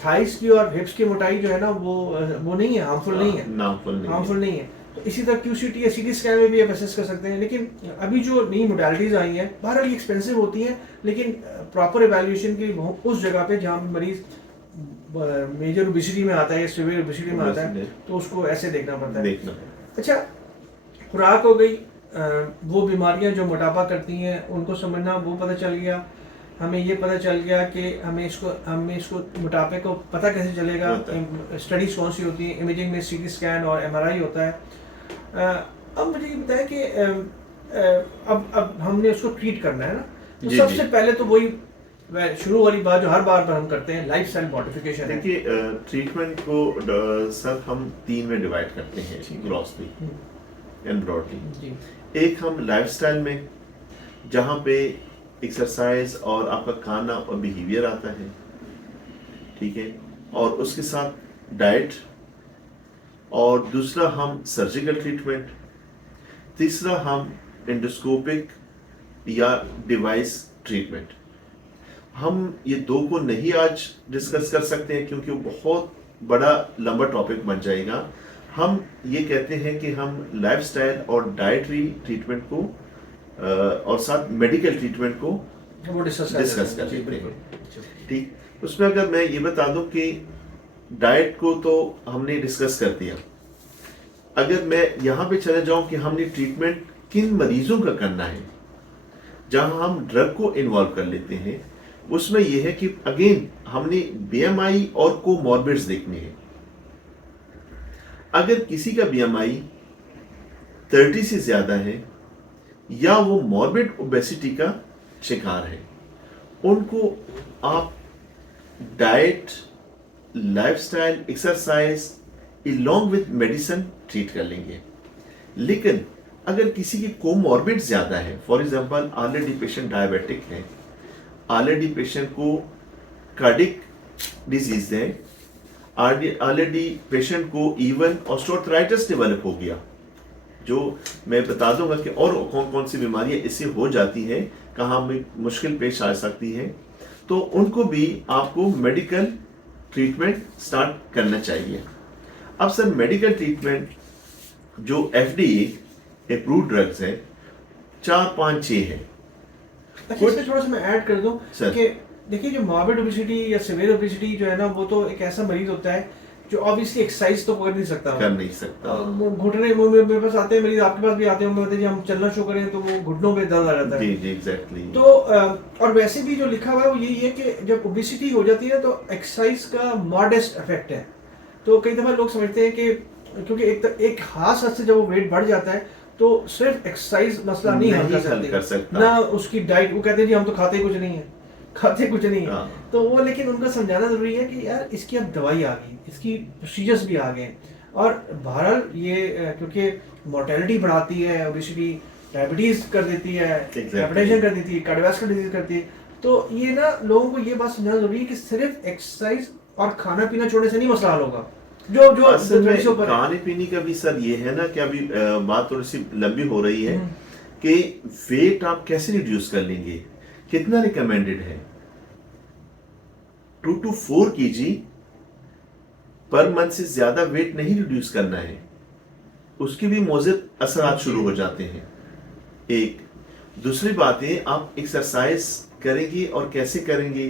थाइस की और हिप्स की मोटाई जो है ना वो नहीं है, हार्मफुल नहीं है। तो इसी तरह QCT या CT स्कैन में भी आप असेस कर सकते हैं। लेकिन अभी जो नई मोडालिटीज आई हैं, बहरहाल ये एक्सपेंसिव होती हैं, लेकिन प्रॉपर एवैल्यूएशन की उस जगह पे जहाँ पे मरीज मेजर ओबेसिटी में आता है या सीवियर ओबेसिटी में आता है, तो उसको ऐसे देखना पड़ता है। अच्छा, खुराक हो गई, वो बीमारियां जो मोटापा करती हैं उनको समझना, वो पता चल गया। हमें ये पता चल गया कि हमें इसको मोटापे को पता कैसे चलेगा, स्टडीज कौन सी होती हैं, इमेजिंग में CT स्कैन और MRI होता है। अब मुझे ये बताया कि अब हमने उसको ट्रीट करना है ना, तो सबसे पहले तो वही शुरू वाली बात जो हर बार पर हम करते हैं, लाइफस्टाइल मॉडिफिकेशन। देखिए, ट्रीटमेंट को सर हम 3 में डिवाइड करते हैं, ग्रॉसली एंड ब्रॉडली। एक हम लाइफस्टाइल में, जहाँ पे एक्सरसाइज और आपका खाना और बिहेवियर आता है, ठीक है, और उसके साथ डाइट, और दूसरा हम सर्जिकल ट्रीटमेंट, तीसरा हम एंडोस्कोपिक या डिवाइस ट्रीटमेंट। हम ये 2 को नहीं आज डिस्कस कर सकते हैं क्योंकि वो बहुत बड़ा लंबा टॉपिक बन जाएगा। हम ये कहते हैं कि हम लाइफस्टाइल और डाइटरी ट्रीटमेंट को और साथ मेडिकल ट्रीटमेंट को वो डिस्कस कर लेते हैं, ठीक। उसमें अगर मैं ये बता दूं कि डाइट को तो हमने डिस्कस कर दिया, अगर मैं यहाँ पे चले जाऊं कि हमने ट्रीटमेंट किन मरीजों का करना है, जहां हम ड्रग को इन्वॉल्व कर लेते हैं, उसमें यह है कि अगेन हमने BMI और कोमॉर्बिड्स देखने हैं। अगर किसी का BMI 30 से ज्यादा है या वो मॉर्बिड ओबेसिटी का शिकार है, उनको आप diet, lifestyle, exercise along with medicine treat कर लेंगे। लेकिन अगर किसी की कोमॉर्बिड ज्यादा है, for example already patient diabetic है, ऑलरेडी पेशेंट को कार्डिक डिजीज है, ऑलरेडी पेशेंट को इवन ऑस्टियोआर्थराइटिस डेवलप हो गया, जो मैं बता दूंगा कि और कौन कौन सी बीमारियां इससे हो जाती हैं, कहाँ में मुश्किल पेश आ सकती है, तो उनको भी आपको मेडिकल ट्रीटमेंट स्टार्ट करना चाहिए। अब सर, मेडिकल ट्रीटमेंट जो FDA अप्रूव्ड ड्रग्स है 4, 5, 6 है। अच्छा, इसमें थोड़ा सा मैं ऐड कर दूं कि देखिए, जो मॉर्बिड ओबेसिटी या सिवियर ओबेसिटी जो है ना, वो तो एक ऐसा मरीज होता है जो ऑब्वियसली एक्सरसाइज तो कर नहीं सकता। घुटने मेरे पास आते हैं मरीज, आपके पास भी आते होंगे, जी हम चलना शुरू करें तो वो घुटनों पे दर्द आ जाता है। जी एग्जैक्टली। तो और वैसे भी जो लिखा हुआ है वो यही है कि जब ओबेसिटी हो जाती है तो एक्सरसाइज का मॉडेस्ट इफेक्ट है। तो कई दफा लोग समझते हैं कि क्योंकि एक खास हद से जब वो वेट बढ़ जाता है तो सिर्फ एक्सरसाइज मसला नहीं हल कर सकता, ना उसकी डाइट। वो कहते हैं जी हम तो खाते कुछ नहीं है। तो वो, लेकिन उनको समझाना जरूरी है कि यार इसकी अब दवाई आ गई, इसकी प्रोसीजर्स भी आ गए, और बहरहाल ये क्योंकि मोर्टेलिटी बढ़ाती है, ओबेसिटी डायबिटीज कर देती है, हाइपरटेंशन कर देती है, कार्डियोवास्कुलर डिजीज करती है। तो ये ना लोगों को ये बात समझना जरूरी है कि सिर्फ एक्सरसाइज और खाना पीना छोड़ने से नहीं मसला हल होगा। जो खाने पीने का भी सर ये है ना कि अभी बात थोड़ी सी लंबी हो रही है कि वेट आप कैसे रिड्यूस कर लेंगे, कितना रिकमेंडेड है। 2 to 4 kg पर मंथ से ज्यादा वेट नहीं रिड्यूस करना है, उसके भी मुज़िर असरात शुरू हो जाते हैं। एक दूसरी बात है, आप एक्सरसाइज करेंगे और कैसे करेंगे,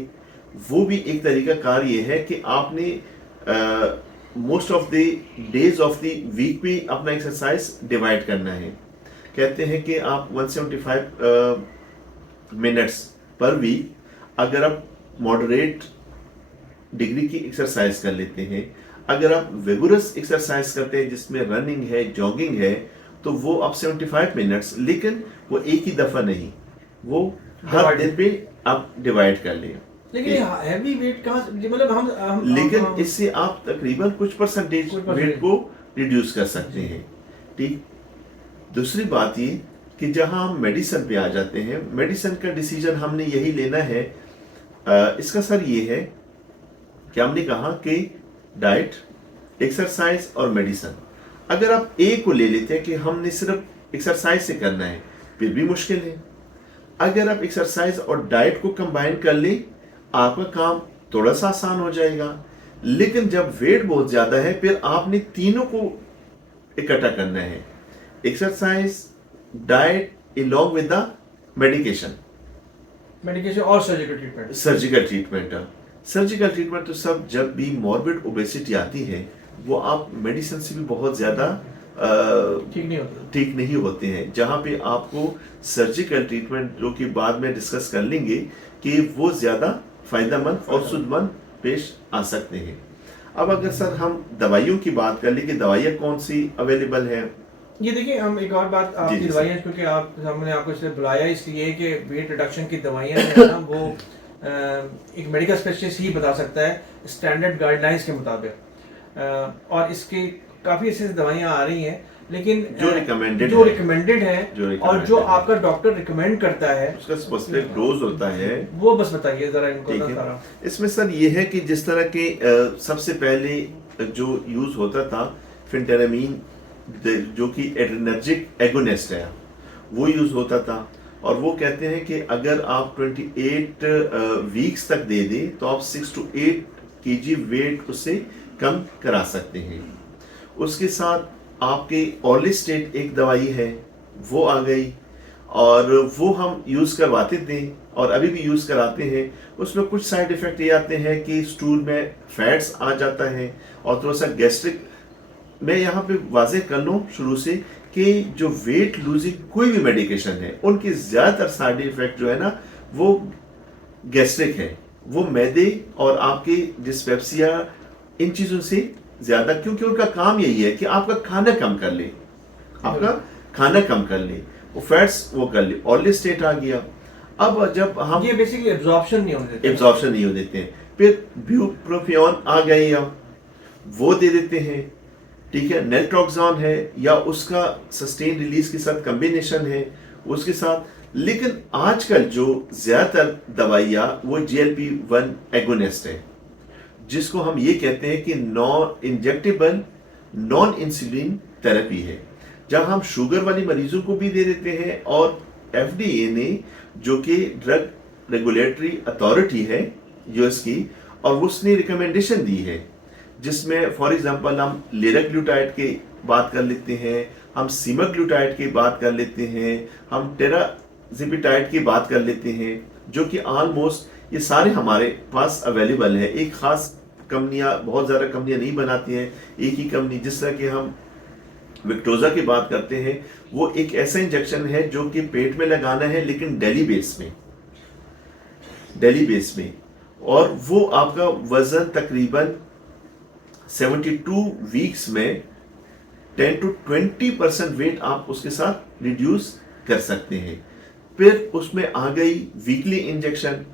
वो भी एक तरीका कार ये है कि आपने most of the days of the week पे अपना एक्सरसाइज डिवाइड करना है। कहते हैं कि आप 175 मिनट्स पर वीक अगर आप मॉडरेट डिग्री की एक्सरसाइज कर लेते हैं, अगर आप विगोरस एक्सरसाइज करते हैं जिसमें रनिंग है, जॉगिंग है, तो वो आप 75 मिनट्स, लेकिन वो एक ही दफा नहीं, वो हर दिन पे आप डिवाइड कर लें। लेकिन हैवी वेट कहाँ से, मतलब हम लेकिन इससे आप तकरीबन कुछ परसेंटेज वेट को रिड्यूस कर सकते हैं। ठीक। दूसरी बात ये कि जहां हम मेडिसिन पे आ जाते हैं, मेडिसिन का डिसीजन हमने यही लेना है। इसका सर ये है कि हमने कहा कि डाइट, एक्सरसाइज और मेडिसिन, अगर आप एक को ले लेते हैं कि हमने सिर्फ एक्सरसाइज से करना है, फिर भी मुश्किल है। अगर आप एक्सरसाइज और डाइट को कंबाइन कर ले, आपका काम थोड़ा सा आसान हो जाएगा। लेकिन जब वेट बहुत ज्यादा है, फिर आपने तीनों को इकट्ठा करना है, exercise, diet along with the medication और सर्जिकल ट्रीटमेंट तो सब, जब भी मॉर्बिड ओबेसिटी आती है, वो आप मेडिसिन से भी बहुत ज्यादा ठीक नहीं होते हैं। जहां पे आपको सर्जिकल ट्रीटमेंट, जो कि बाद में डिस्कस कर लेंगे, कि वो ज्यादा फायदेमंद और सुदमंद पेश आ सकते हैं। अब अगर सर हम दवाइयों की बात कर लें कि दवाइयाँ कौन सी अवेलेबल है, ये देखिए, हम एक और बात आपकी दवाइयाँ, क्योंकि हमने आपको इसलिए बुलाया इसलिए कि वेट रिडक्शन की दवाइयाँ जो है ना, वो एक मेडिकल स्पेशलिस्ट ही बता सकता है स्टैंडर्ड गाइडलाइंस के मुताबिक। और इसकी काफ़ी ऐसी दवाइयाँ आ रही हैं, लेकिन जो रिकमेंडेड है और जो आपका डॉक्टर रिकमेंड करता है, उसका स्पेसिफिक डोज होता है, वो बस बताइए जरा इनको सारा। इसमें सर ये है कि जिस तरह के सबसे पहले जो यूज होता था फेंटेरामीन, जो कि एड्रेनर्जिक एगोनिस्ट है, वो यूज होता था। और वो कहते हैं कि अगर आप 28 वीक्स तक दे दें तो आप 6 to 8 kg वेट उससे कम करा सकते हैं। उसके साथ आपके ऑर्लिस्टेट एक दवाई है, वो आ गई, और वो हम यूज करवाते थे और अभी भी यूज कराते हैं। उसमें कुछ साइड इफेक्ट ये आते हैं कि स्टूल में फैट्स आ जाता है और थोड़ा सा गैस्ट्रिक। मैं यहाँ पे वाजे कर लूँ शुरू से कि जो वेट लूजिंग कोई भी मेडिकेशन है, उनके ज्यादातर साइड इफेक्ट जो है ना, वो गैस्ट्रिक है, वो मैदे और आपके डिस्पेप्सिया, इन चीजों से ज्यादा, क्योंकि उनका काम यही है कि आपका खाना कम कर ले, वो फैट्स वो कर ले। ऑर्लिस्टेट आ गया। अब जब हम ये बेसिकली एब्जॉर्प्शन नहीं होने देते हैं, फिर ब्यूप्रोपियोन आ गए, अब वो दे देते हैं। ठीक है, नेल्ट्रॉक्सॉन है या उसका सस्टेन रिलीज के साथ कॉम्बिनेशन है उसके साथ। लेकिन आजकल जो ज्यादातर दवाइयाँ वो GLP-1 एगोनिस्ट है, जिसको हम ये कहते हैं कि non injectable non insulin therapy है, जहां हम शुगर वाली मरीजों को भी दे देते हैं। और FDA ने, जो कि ड्रग रेगुलेटरी अथॉरिटी है यूएस की, और उसने रिकमेंडेशन दी है, जिसमें फॉर एग्जांपल हम लिराग्लूटाइड की बात कर लेते हैं, हम सीमाग्लूटाइड की बात कर लेते हैं, हम टेराजिपिटाइड की बात कर लेते हैं, जो कि ऑलमोस्ट ये सारे हमारे पास अवेलेबल है। एक खास कंपनियां, बहुत ज़्यादा कंपनियां नहीं बनाती हैं, एक ही कंपनी, जिस तरह कि हम विक्टोजा की बात करते हैं, वो एक ऐसा इंजेक्शन है जो कि पेट में लगाना है, लेकिन डेली बेस में, और वो आपका वजन तकरीबन 72 वीक्स में 10 to 20% वेट आप उसके साथ रिड्यूस कर सकते हैं। फिर उसमें आ गई वीकली इंजेक्शन,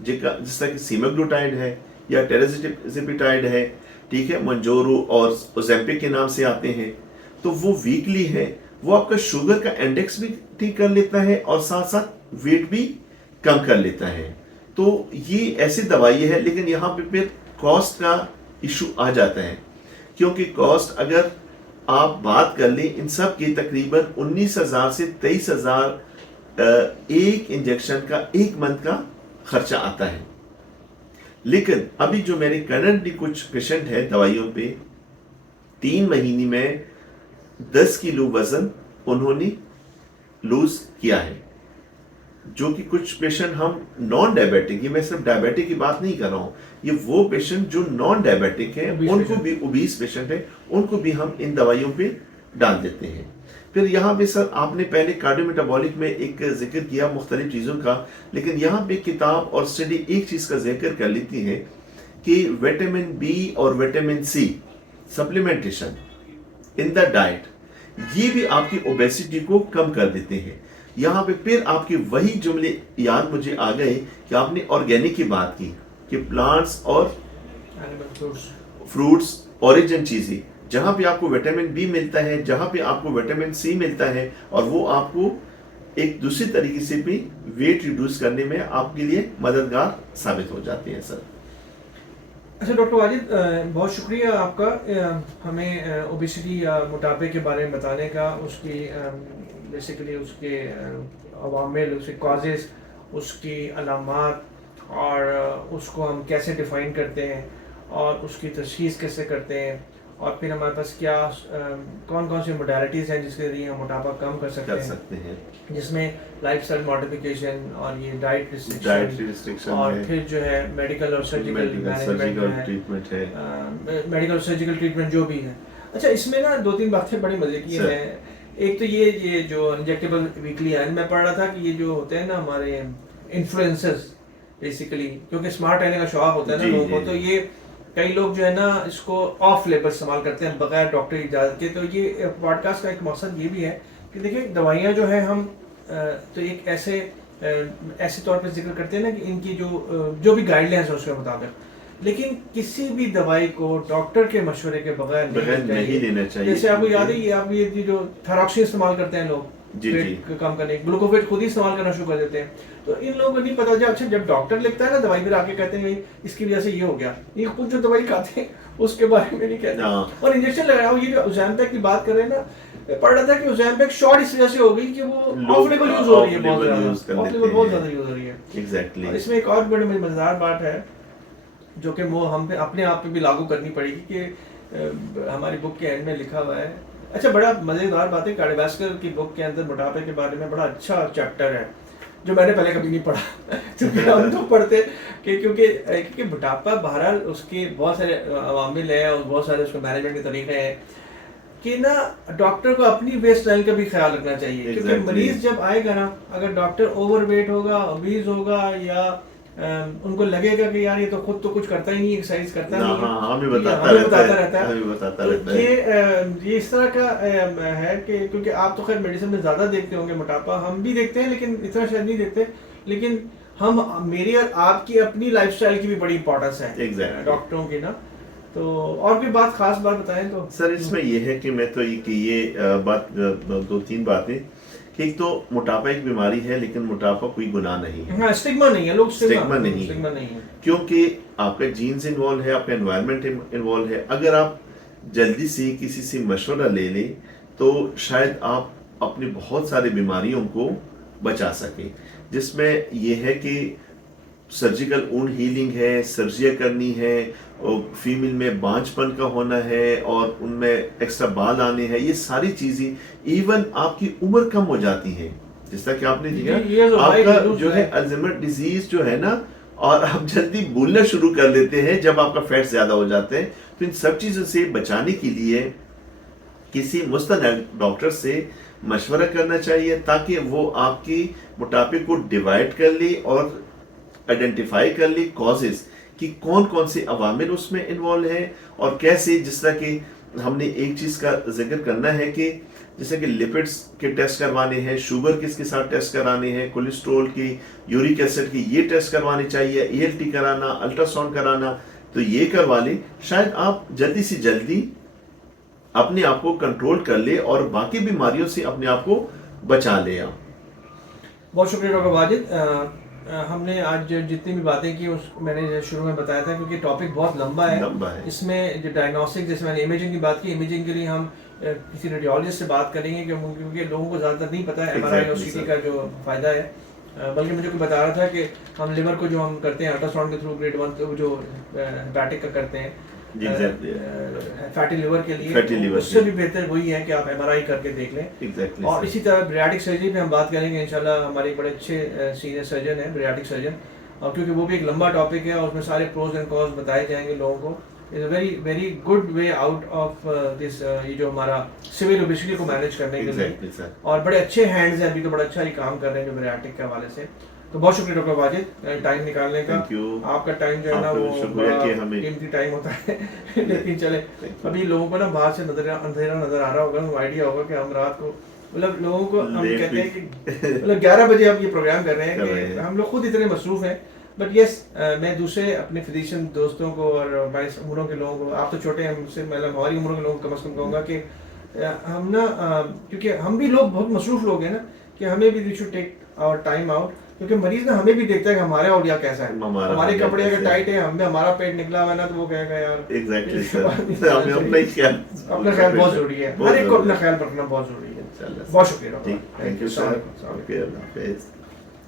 जिस तरह की सीमाग्लूटाइड है या टेराजिपिटाइड है, ठीक है, मंजोरो और ओजेम्पिक के नाम से आते हैं। तो वो वीकली है, वो आपका शुगर का इंडेक्स भी ठीक कर लेता है और साथ साथ वेट भी कम कर लेता है। तो ये ऐसी दवाई है, लेकिन यहाँ पे फिर कॉस्ट का इशू आ जाता है, क्योंकि कॉस्ट अगर आप बात कर लें, इन सब की तकरीबन 19,000 से 23,000 एक इंजेक्शन का, एक मंथ का खर्चा आता है। लेकिन अभी जो मेरे करंटली कुछ पेशेंट है दवाइयों पे 3 महीने में 10 किलो वजन उन्होंने लूज किया है। जो कि कुछ पेशेंट हम नॉन डायबिटिक, ये मैं सिर्फ डायबिटिक की बात नहीं कर रहा हूँ, ये वो पेशेंट जो नॉन डायबिटिक है उनको भी, ओबीस पेशेंट है उनको भी हम इन दवाइयों पे डाल देते हैं। फिर यहाँ पे सर आपने पहले कार्डियोमेटाबॉलिक में एक जिक्र किया मुख्तलिफ चीज़ों का, लेकिन यहाँ पे किताब और स्टडी एक चीज़ का जिक्र कर लेती है कि विटामिन बी और vitamin C supplementation in the diet, ये भी आपकी ओबेसिटी को कम कर देते हैं। यहाँ पे फिर आपके वही जुमले याद मुझे आ गए कि आपने ऑर्गेनिक की बात की कि प्लांट्स और फ्रूट्स ओरिजिन चीजें, जहां पे आपको विटामिन बी मिलता है, जहां पे आपको विटामिन सी मिलता है, और वो आपको एक दूसरी तरीके से भी वेट रिड्यूस करने में आपके लिए मददगार साबित हो जाते हैं सर। अच्छा डॉक्टर वाजिद, बहुत शुक्रिया आपका हमें ओबेसिटी या मोटापे के बारे में बताने का, उसकी बेसिकली उसके अवामिल, उसके कॉजेस, उसकी अलामात और उसको हम कैसे डिफ़ाइन करते हैं और उसकी तशख़ीस कैसे करते हैं, और फिर हमारे पास क्या कौन कौन सी मोडालिटीज़ हैं जिसके ज़रिए हम मोटापा कम कर सकते हैं, जिसमें लाइफस्टाइल मॉडिफिकेशन और ये डाइट रिस्ट्रिक्शन और फिर जो है मेडिकल और सर्जिकल ट्रीटमेंट है, मेडिकल और सर्जिकल ट्रीटमेंट जो भी है। अच्छा, इसमें ना 2-3 बातें बड़ी मजे की हैं। एक तो ये जो इंजेक्टेबल वीकली है, मैं पढ़ रहा था कि ये जो होते हैं ना हमारे इन्फ्लुएंसर्स बेसिकली, क्योंकि स्मार्ट रहने का शौक होता है ना लोगों को, तो ये कई लोग जो है ना इसको ऑफ लेबल इस्तेमाल करते हैं बगैर डॉक्टर की इजाज़त के। तो ये पॉडकास्ट का एक मकसद ये भी है कि देखिए दवाइयाँ जो है हम तो एक ऐसे तौर पर जिक्र करते हैं ना कि इनकी जो भी गाइडलाइंस है उसके मुताबिक, लेकिन किसी भी दवाई को डॉक्टर के मशवरे के बगैर नहीं लेना चाहिए। जैसे आपको याद है आप ये जो थायरॉक्सिन इस्तेमाल करते हैं लोग पेट कम करने, ग्लूकोफेट खुद ही इस्तेमाल करना शुरू कर देते हैं, तो इन लोगों को नहीं पता। अच्छा, जब डॉक्टर लिखता है ना दवाई, फिर आके कहते हैं इसकी वजह से ये हो गया, ये खुद जो दवाई खाते हैं उसके बारे में नहीं कहते। और इंजेक्शन लगाया हो, ये जो ओज़ेम्पिक की बात कर रहे हैं ना, पढ़ रहा था कि ओज़ेम्पिक शॉर्ट इस वजह से हो गई कि वो ऑफ लेबल यूज हो रही है, बहुत ज्यादा यूज हो रही है। एग्जैक्टली। इसमें एक और बड़ी मजेदार बात है जो कि वो हम पे अपने आप पे भी लागू करनी पड़ेगी कि हमारी बुक के एंड में लिखा हुआ है। अच्छा, बड़ा मज़ेदार बात है, कार्डियोवास्कुलर की बुक के अंदर मोटापे के बारे में बड़ा अच्छा चैप्टर है जो मैंने पहले कभी नहीं पढ़ा क्योंकि हम तो पढ़ते कि क्योंकि मोटापा बहरहाल उसके बहुत सारे अवामिल है और बहुत सारे उसके मैनेजमेंट के तरीके हैं कि ना डॉक्टर को अपनी वेस्ट लाइन का भी ख्याल रखना चाहिए। क्योंकि मरीज जब आएगा ना, अगर डॉक्टर ओवरवेट होगा, ओबीज होगा, या उनको लगेगा कि यार ये तो खुद तो कुछ करता ही नहीं, एक्सरसाइज करता नहीं है, हमें बताता रहता है। ये इस तरह का है कि क्योंकि आप तो खैर मेडिसिन में ज़्यादा देखते होंगे मोटापा, हम भी देखते हैं लेकिन इतना शायद नहीं देखते, लेकिन हम मेरी और आपकी अपनी लाइफस्टाइल की भी बड़ी इंपॉर्टेंस है डॉक्टरों की ना। तो और भी खास बात बताएं तो सर इसमें ये है कि मैं तो ये बात 2-3 बातें, एक तो मोटापा एक बीमारी है लेकिन मोटापा कोई गुनाह नहीं है। हाँ, स्टिग्मा नहीं है, लोग स्टिग्मा नहीं है क्योंकि आपका जीन्स इन्वॉल्व है, आपका एनवायरनमेंट इन्वॉल्व है। अगर आप जल्दी से किसी से मशवरा ले लें तो शायद आप अपनी बहुत सारी बीमारियों को बचा सके, जिसमें यह है कि सर्जिकल वुंड हीलिंग है, सर्जियाँ करनी है, और फीमेल में बांझपन का होना है और उनमें एक्स्ट्रा बाल आने हैं, ये सारी चीजें। इवन आपकी उम्र कम हो जाती है, जैसा कि आपने दिया आपका जो है अल्जाइमर डिजीज जो है ना, और आप जल्दी भूलना शुरू कर देते हैं जब आपका फैट ज्यादा हो जाते हैं। तो इन सब चीजों से बचाने के लिए किसी मुस्तनद डॉक्टर से मशवरा करना चाहिए ताकि वो आपकी मोटापे को डिवाइड कर ले और आइडेंटिफाई कर ले कॉजेस कि कौन कौन से अवामिल उसमें इन्वॉल्व है, और कैसे, जिस तरह कि हमने एक चीज़ का जिक्र करना है कि जैसे कि लिपिड्स के टेस्ट करवाने हैं, शुगर किसके साथ टेस्ट कराने हैं, कोलेस्ट्रोल की, यूरिक एसिड की, ये टेस्ट करवाने चाहिए, ELT कराना, अल्ट्रासाउंड कराना, तो ये करवा ले, शायद आप जल्दी से जल्दी अपने आप को कंट्रोल कर ले और बाकी बीमारियों से अपने आप को बचा ले। बहुत शुक्रिया डॉक्टर वाजिद। हमने आज जितनी भी बातें की उस मैंने शुरू में बताया था, क्योंकि टॉपिक बहुत लंबा है। इसमें जो डायग्नोस्टिक, जैसे मैंने इमेजिंग की बात की, इमेजिंग के लिए हम किसी रेडियोलॉजिस्ट से बात करेंगे क्योंकि लोगों को ज़्यादातर नहीं पता है MRI और CT का जो फ़ायदा है, बल्कि मुझे कोई बता रहा था कि हम लिवर को जो हम करते हैं अल्ट्रासाउंड के थ्रू ग्रेड 1 जो हेपेटिक का करते हैं फैटी लिवर के लिए, उससे भी बेहतर वही है कि आप MRI करके देख लें। और इसी तरह बैरियाटिक सर्जरी पे हम बात करेंगे इंशाल्लाह। हमारे बड़े अच्छे सीनियर सर्जन हैं बैरियाटिक सर्जन, और क्योंकि वो भी एक लंबा टॉपिक है और उसमें सारे प्रोज एंड कॉन्स बताए जाएंगे लोगों को। Is a very very good way out of this ये जो हमारा सिविल ओबेसिटी को मैनेज करने के लिए, और बड़े अच्छे हैंड्स हैं अभी तो, बड़ा अच्छा ही काम कर रहे हैं जो बैरियाटिक के हवाले से। तो बहुत शुक्रिया डॉक्टर वाजिद टाइम निकालने का। आपका टाइम जो है ना वो कीमती टाइम होता है लेकिन चले, अभी लोगों को ना बाहर से अंधेरा नजर आ रहा होगा, उनको आइडिया होगा कि हम रात को मतलब लोगों को हम कहते हैं कि मतलब 11 बजे आप ये प्रोग्राम कर रहे हैं कि हम लोग खुद इतने मसरूफ हैं। बट यस, मैं दूसरे अपने फिजिशियन दोस्तों को और बाईस उम्रों के लोगों को, आप तो छोटे हैं मुझसे, मतलब हमारी उम्रों के लोगों को कम से कम कहूँगा कि हम ना क्योंकि हम भी लोग बहुत मसरूफ लोग हैं ना, कि हमें भी we should take our time out, क्योंकि मरीज ना हमें भी देखता है कि हमारे औलिया कैसा है, हमारे कपड़े अगर टाइट है, हमें हमारा पेट निकला हुआ है ना, तो वो कहेगा यार एग्जैक्टली सर, हमें अपना ख्याल बहुत जरूरी है, हर एक को अपना ख्याल रखना बहुत जरूरी है। बहुत शुक्रिया, थैंक यू सर, ओके, अल्लाह हाफिज़।